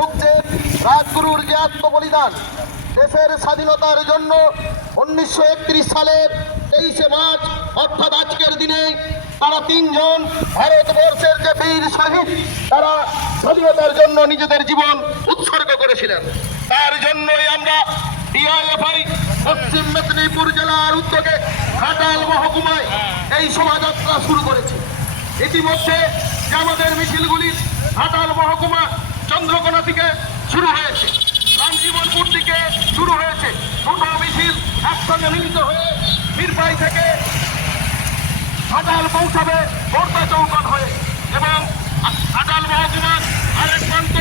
সুখদেব রাজগুরুর যে আত্মবলিদান, দেশের স্বাধীনতার জন্য 1931 সালের 23শে মার্চ অর্থাৎ আজকের দিনে তারা তিনজন ভারতবর্ষের যে বীর শহীদ, তারা স্বাধীনতার জন্য নিজেদের জীবন উৎসর্গ করেছিলেন। তার জন্যই আমরা ডিআইএফআই পশ্চিম মেদিনীপুর জেলার উদ্যোগে ঘাটাল মহকুমায় এই শোভাযাত্রা শুরু করেছে। ইতিমধ্যে যে আমাদের মিছিলগুলি ঘাটাল মহকুমা চন্দ্রকোনা থেকে শুরু হয়েছে, রামজীবনপুর থেকে শুরু হয়েছে, দুটো মিছিল একসঙ্গে মিলিত হয়ে মিরপাই থেকে ঘাটাল পৌঁছাবে বর্দা চৌকাট হয়ে, এবং ঘাটাল মহকুমার আরেক প্রান্ত